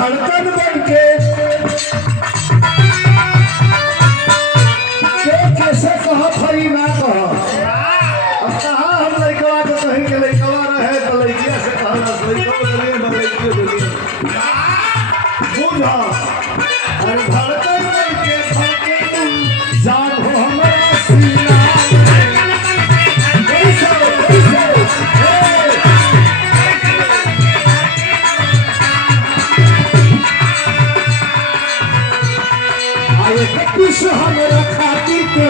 धड़कन बन के कैसे कहा फरी ना कहा। अब कहा हम लड़कवा को कहीं के लड़कवा रहे तो लड़किया से कहा बुझा अरे धड़कन बन के धड़के तुम जान हो हमारा सीना कपिस हमरा खाती तो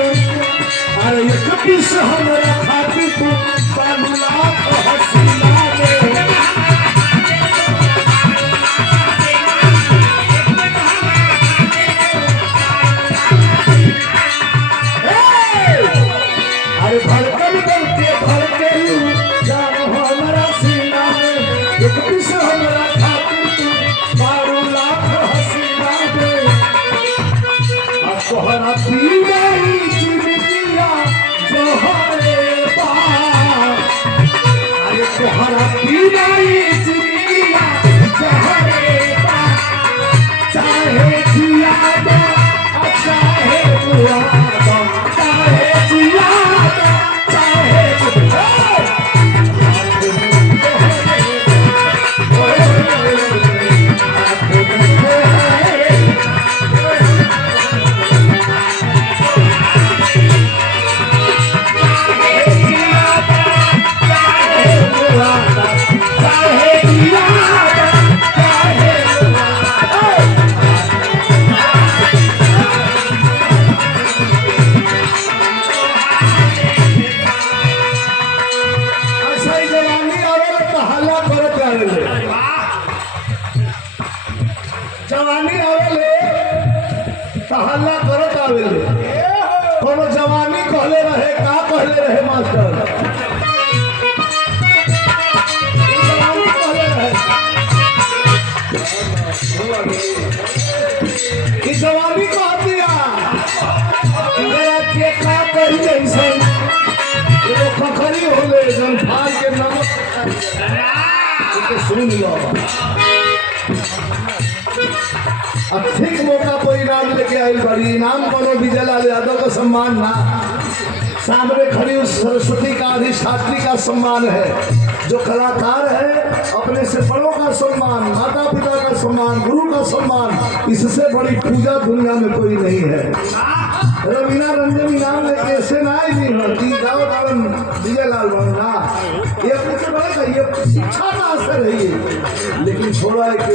अरे ये कपिस हमरा खाती तो बाबुला हसीना अरे धड़कन बन के धड़के जान हो हमारा सीना में ये कपिस हमरा खाती तो बाबुला हसीना तोहरा पीलाई चिमटिया जोहरे पार अरे तोहरा पीलाई चिमटिया जोहरे पार चाहे जिया दो चाहे बुआ दो चाहे जिया दो चाहे जवानी आवेले हल्ला करत आवेले कोनो जवानी कहले रहे का कहले रहे मास्टर जवानी कहले रहे कि जवानी कह दिया मेरा के का कही ऐसे ये खखरी होले जन फाड़ के नमक के सुन लो अब ठीक मौका पर इनाम लेके आई बड़ी इनाम बनो विजय लाल यादव का सम्मान ना सामने खड़ी उस सरस्वती का अधिष्ठात्री का सम्मान है जो कलाकार है अपने से बड़ों का सम्मान माता पिता का सम्मान गुरु का सम्मान इससे बड़ी पूजा दुनिया में कोई नहीं है। रवीना रंजन इनाम लेके ऐसे ना ही नहीं होती जाओ विजय लाल बनना ये कुछ बड़ेगा ये शिक्षा का असर है ये लेकिन छोड़ा है कि